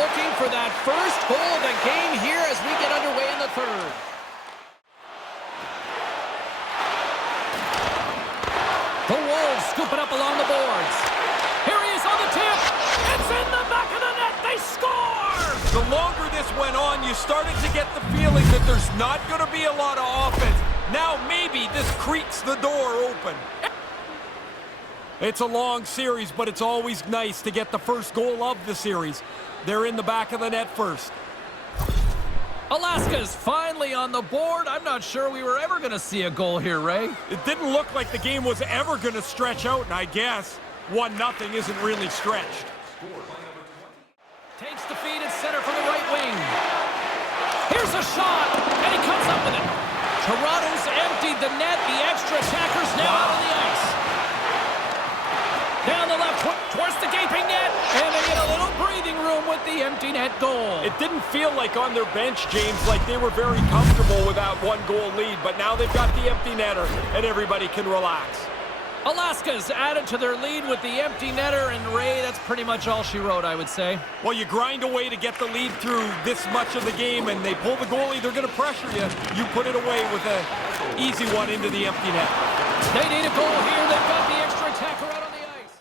looking for that first goal of the game here as we get underway in the third. The Wolves scoop it up along the boards. Here he is on the tip. It's in the back of the net. They score! The longer this went on, you started to get the feeling that there's not going to be a lot of offense. Now maybe this creaks the door open. It's a long series, but it's always nice to get the first goal of the series. They're in the back of the net first. Alaska's finally on the board. I'm not sure we were ever going to see a goal here, Ray. It didn't look like the game was ever going to stretch out, and I guess 1-0 isn't really stretched. Takes the feed at center from the right wing. Here's a shot, and he comes up with it. Toronto's emptied the net. The extra attackers now out on the ice. Down the left, towards the gaping net, and they get a little breathing room with the empty net goal. It didn't feel like on their bench, James, like they were very comfortable with that one-goal lead, but now they've got the empty netter, and everybody can relax. Alaska's added to their lead with the empty netter, and Ray, that's pretty much all she wrote, I would say. Well, you grind away to get the lead through this much of the game, and they pull the goalie, they're going to pressure you. You put it away with an easy one into the empty net. They need a goal here. They've got the extra attacker out on the ice.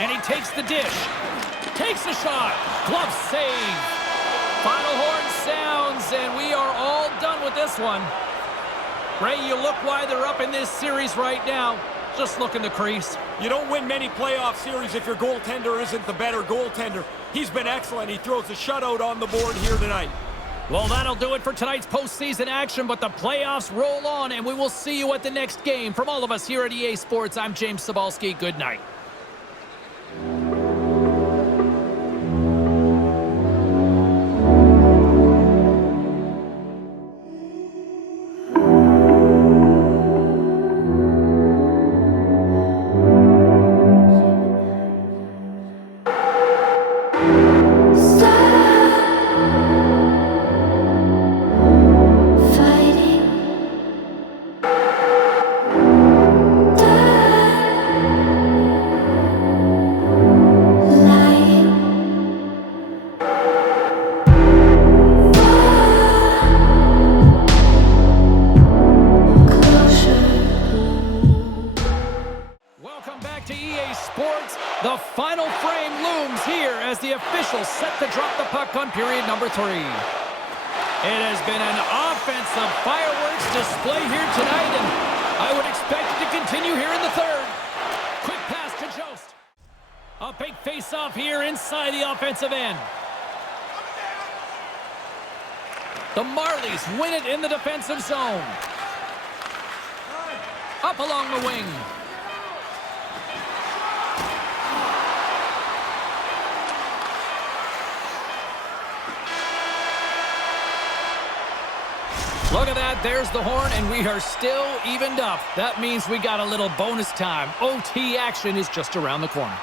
And he takes the dish. Takes the shot. Glove save. Final horn sounds, and we are all done with this one. Ray, you look why they're up in this series right now. Just look in the crease. You don't win many playoff series if your goaltender isn't the better goaltender. He's been excellent. He throws a shutout on the board here tonight. Well, that'll do it for tonight's postseason action, but the playoffs roll on, and we will see you at the next game. From all of us here at EA Sports, I'm James Cybulski. Good night. The final frame looms here as the officials set to drop the puck on period number 3. It has been an offensive fireworks display here tonight, and I would expect it to continue here in the third. Quick pass to Jost. A big face-off here inside the offensive end. The Marlies win it in the defensive zone. Up along the wing. Look at that, there's the horn, and we are still evened up. That means we got a little bonus time. OT action is just around the corner.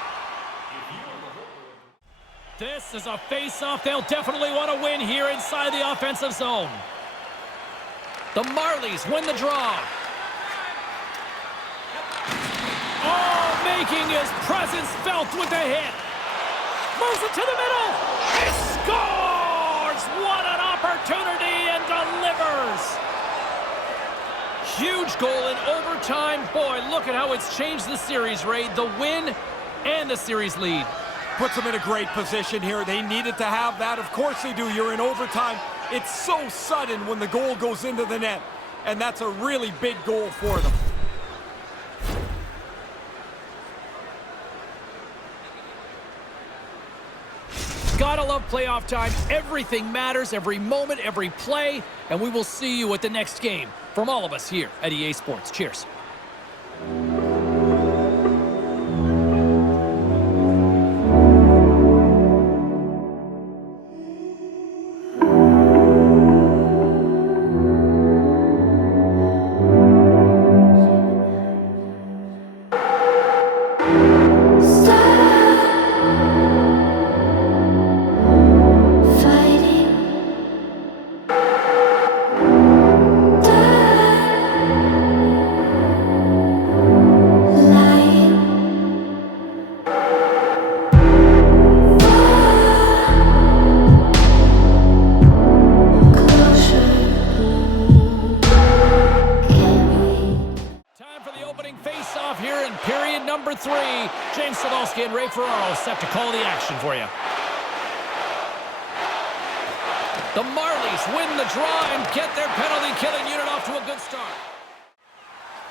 This is a face-off they'll definitely want to win here inside the offensive zone. The Marlies win the draw. Oh, making his presence felt with the hit. Moves it to the middle. He scores! What an opportunity, and delivers. Huge goal in overtime. Boy, look at how it's changed the series, Ray. The win and the series lead. Puts them in a great position here. They needed to have that. Of course they do. You're in overtime. It's so sudden when the goal goes into the net, and that's a really big goal for them. Gotta love playoff time. Everything matters, every moment, every play, and we will see you at the next game. From all of us here at EA Sports. Cheers. Sabalski and Ray Ferraro set to call the action for you. The Marlies win the draw and get their penalty-killing unit off to a good start.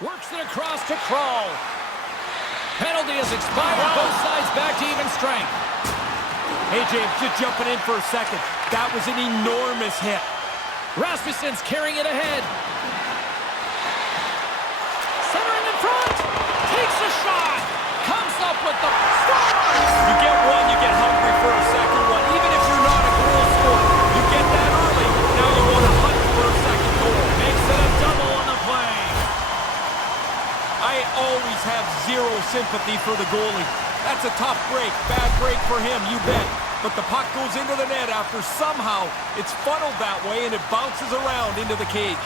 Works it across to Crawl. Penalty has expired. Both sides back to even strength. Hey, James, just jumping in for a second. That was an enormous hit. Rasmussen's carrying it ahead. Centering in front. Takes a shot. Comes up with the scores. You get one, you get hungry for a second one. Even if you're not a goal scorer, you get that early. Now you want to hunt for a second goal. Makes it a double on the play. I always have zero sympathy for the goalie. That's a tough break. Bad break for him, you bet. But the puck goes into the net after somehow it's funneled that way and it bounces around into the cage.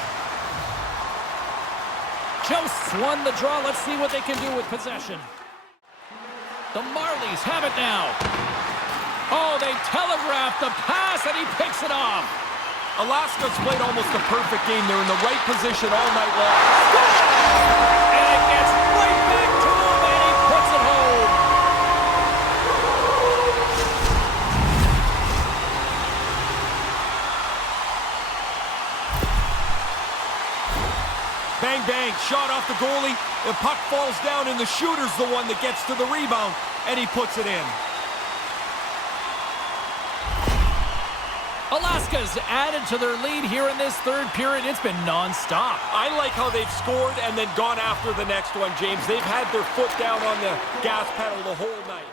Josts won the draw. Let's see what they can do with possession. The Marlies have it now. Oh, they telegraphed the pass and he picks it off. Alaska's played almost a perfect game. They're in the right position all night long. And it gets right back to him and he puts it home. Bang, bang, shot off the goalie. The puck falls down and the shooter's the one that gets to the rebound and he puts it in. Alaska's added to their lead here in this third period. It's been non-stop. I like how they've scored and then gone after the next one, James. They've had their foot down on the gas pedal the whole night.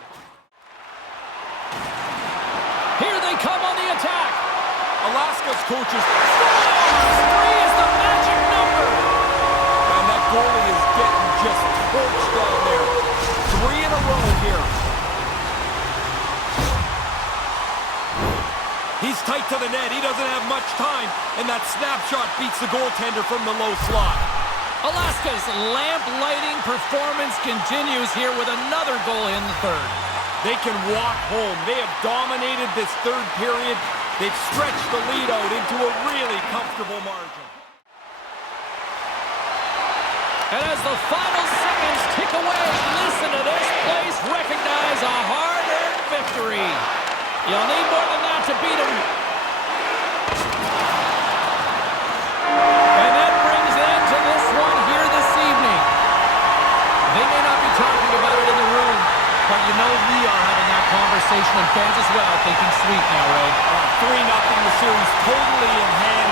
Here they come on the attack. Alaska's coaches. Scores! 3 is the magic number. And that goalie is getting just torched down there. 3 in a row here. He's tight to the net. He doesn't have much time. And that snapshot beats the goaltender from the low slot. Alaska's lamp-lighting performance continues here with another goal in the third. They can walk home. They have dominated this third period. They've stretched the lead out into a really comfortable margin. And as the final seconds tick away, listen to this place recognize a hard-earned victory. You'll need more than that to beat them. And that brings an end to this one here this evening. They may not be talking about it in the room, but you know we are having that conversation, and fans as well, thinking sweet now, Ray. 3-0, the series totally in hand.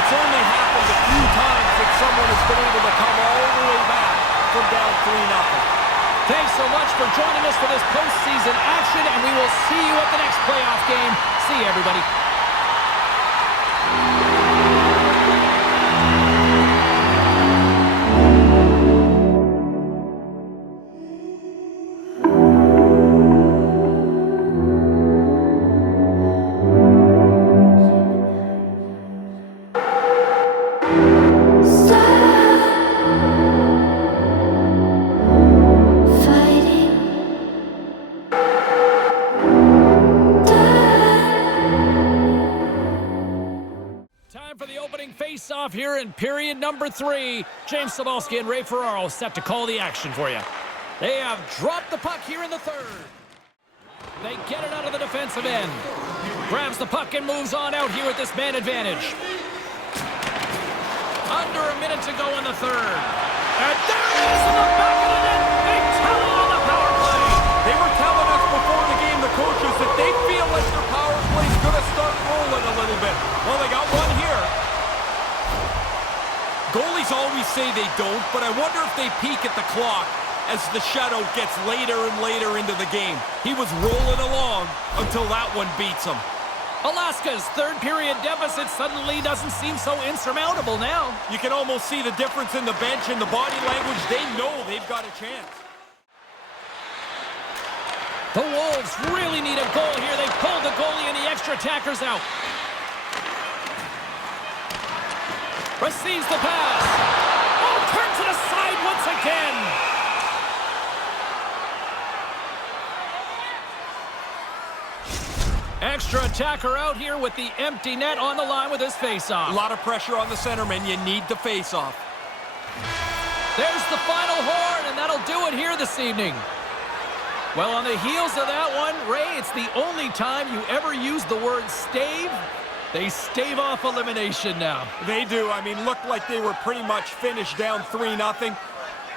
It's only happened a few times that someone has been able to come all the way back from down 3-0. Thanks so much for joining us for this postseason action, and we will see you at the next playoff game. See you, everybody. Face-off here in period number 3. James Sabalski and Ray Ferraro set to call the action for you. They have dropped the puck here in the third. They get it out of the defensive end. Grabs the puck and moves on out here with this man advantage. Under a minute to go in the third. And there it is in the back of the net. They tell it on the power play. They were telling us before the game, the coaches, that they feel like their power play's going to start rolling a little bit. Well, they got one here. Goalies always say they don't, but I wonder if they peek at the clock as the shutout gets later and later into the game. He was rolling along until that one beats him. Alaska's third period deficit suddenly doesn't seem so insurmountable now. You can almost see the difference in the bench and the body language. They know they've got a chance. The Wolves really need a goal here. They pulled the goalie and the extra attackers out. Receives the pass. Oh, turns it aside once again. Extra attacker out here with the empty net on the line with his face-off. A lot of pressure on the centerman. You need the face-off. There's the final horn, and that'll do it here this evening. Well, on the heels of that one, Ray, it's the only time you ever use the word stave. They stave off elimination now. They do. I mean, looked like they were pretty much finished down 3-0.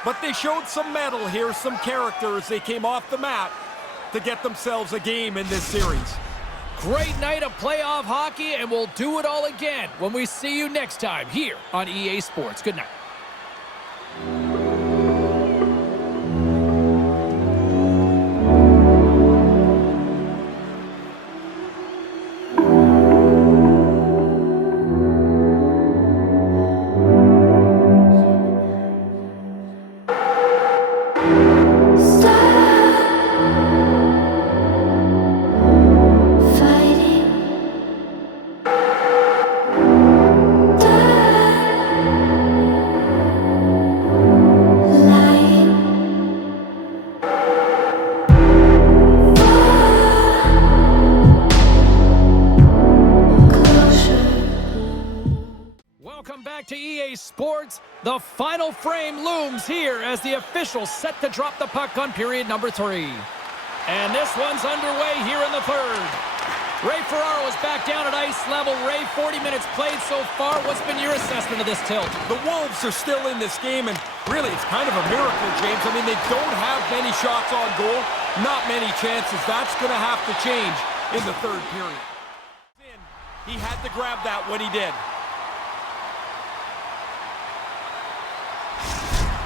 But they showed some mettle here, some character as they came off the mat to get themselves a game in this series. Great night of playoff hockey, and we'll do it all again when we see you next time here on EA Sports. Good night. To EA Sports, the final frame looms here as the officials set to drop the puck on period number 3. And this one's underway here in the third. Ray Ferraro is back down at ice level. Ray, 40 minutes played so far. What's been your assessment of this tilt? The Wolves are still in this game, and really it's kind of a miracle, James. I mean, they don't have many shots on goal, not many chances. That's going to have to change in the third period. He had to grab that when he did.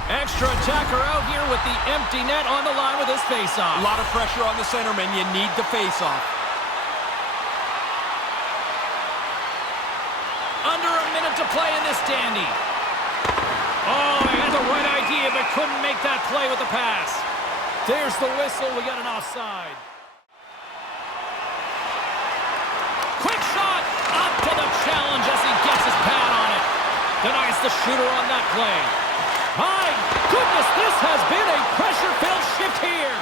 Extra attacker out here with the empty net on the line with his face-off. A lot of pressure on the centerman. You need the face-off. Under a minute to play in this dandy. Oh, he had the right idea, but couldn't make that play with the pass. There's the whistle. We got an offside. Quick shot. Up to the challenge as he gets his pad on it. Denies the shooter on that play. My goodness, this has been a pressure-filled shift here.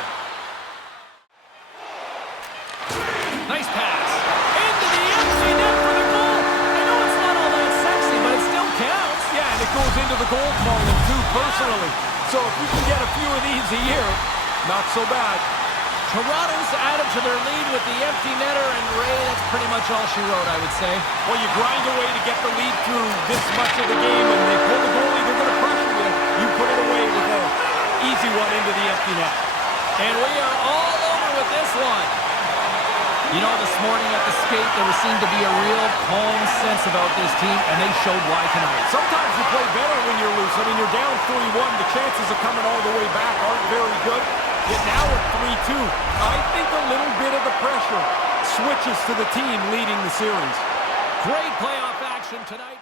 Nice pass. Into the empty net for the goal. I know it's not all that sexy, but it still counts. Yeah, and it goes into the goal column too, personally. So if you can get a few of these a year, not so bad. Toronto's added to their lead with the empty netter, and Ray, that's pretty much all she wrote, I would say. Well, you grind away to get the lead through this much of the game, and they pull the goalie, they're going to pressure you. You put it away with an easy one into the empty net. And we are all over with this one. You know, this morning at the skate, there seemed to be a real calm sense about this team, and they showed why tonight. Sometimes you play better when you're loose. I mean, you're down 3-1. The chances of coming all the way back aren't very good. Yet now at 3-2, I think a little bit of the pressure switches to the team leading the series. Great playoff action tonight.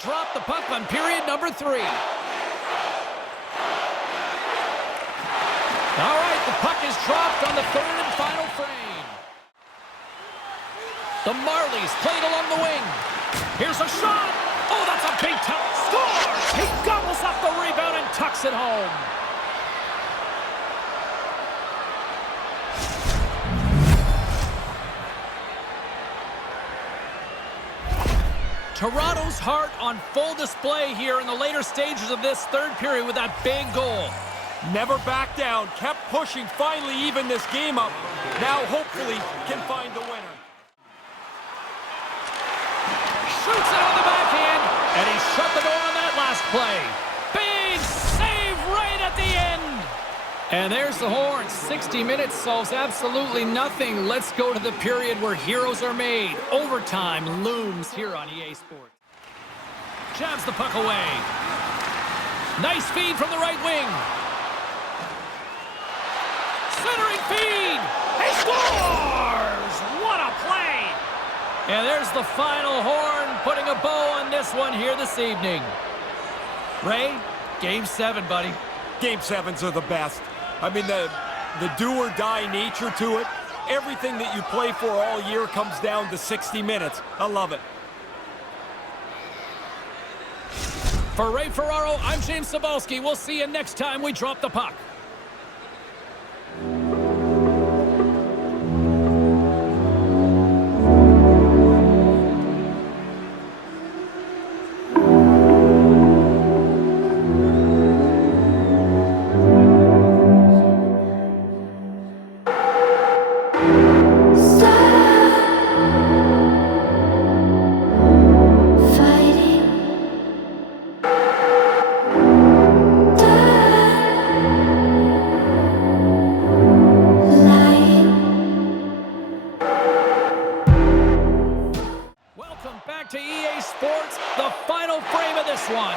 Drop the puck on period number 3. All right, the puck is dropped on the third and final frame. The Marlies played along the wing. Here's a shot. Oh, that's a big touch. Score! He gobbles up the rebound and tucks it home. Toronto's heart on full display here in the later stages of this third period with that big goal. Never backed down, kept pushing, finally even this game up. Now hopefully can find the winner. Shoots it on the backhand, and he shut the door on that last play. Big save right at the end. And there's the horn. 60 minutes solves absolutely nothing. Let's go to the period where heroes are made. Overtime looms here on EA Sports. Jabs the puck away. Nice feed from the right wing. Centering feed. He scores! What a play! And there's the final horn, putting a bow on this one here this evening. Ray, Game 7, buddy. Game 7s are the best. I mean, the do-or-die nature to it. Everything that you play for all year comes down to 60 minutes. I love it. For Ray Ferraro, I'm James Cybulski. We'll see you next time we drop the puck. Back to EA Sports, the final frame of this one.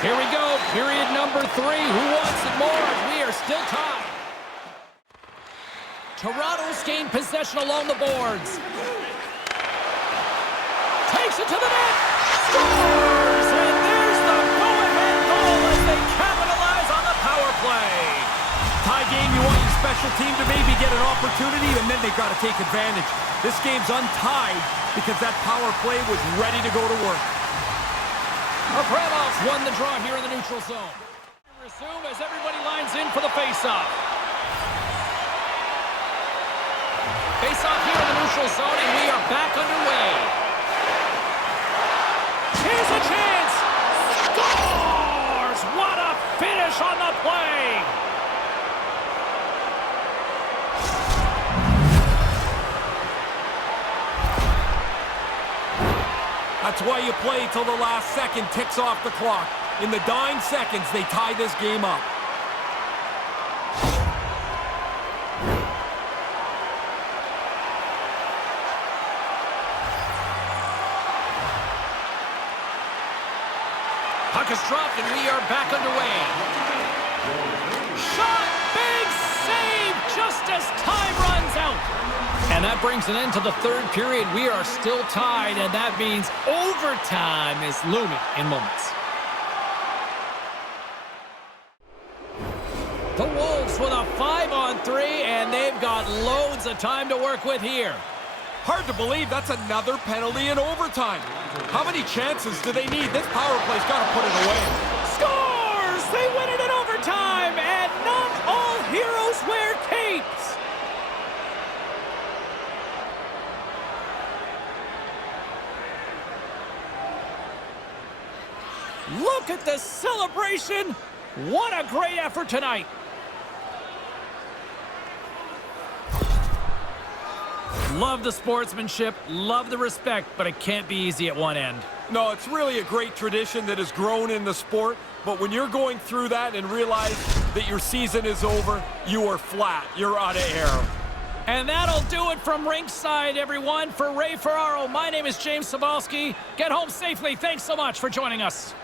Here we go, period number 3. Who wants it more? We are still tied. Toronto's gained possession along the boards. Takes it to the net. Scores! And there's the go-ahead goal as they capitalize on the power play. Tie game, you want your special team to maybe get an opportunity, and then they've got to take advantage. This game's untied because that power play was ready to go to work. Abramov's won the draw here in the neutral zone. Resume as everybody lines in for the face-off. Face-off here in the neutral zone, and we are back underway. Here's a chance! Scores! What a finish on the play! That's why you play till the last second ticks off the clock. In the dying seconds, they tie this game up. Puck is dropped and we are back underway. Shot! Big save! Just as time runs out. And that brings an end to the third period. We are still tied, and that means overtime is looming in moments. The Wolves with a 5-on-3, and they've got loads of time to work with here. Hard to believe that's another penalty in overtime. How many chances do they need? This power play's got to put it away. Scores! They win it in overtime, and not all heroes wear capes. Look at the celebration! What a great effort tonight! Love the sportsmanship, love the respect, but it can't be easy at one end. No, it's really a great tradition that has grown in the sport, but when you're going through that and realize that your season is over, you are flat. You're out of air. And that'll do it from ringside, everyone. For Ray Ferraro, my name is James Cybulski. Get home safely. Thanks so much for joining us.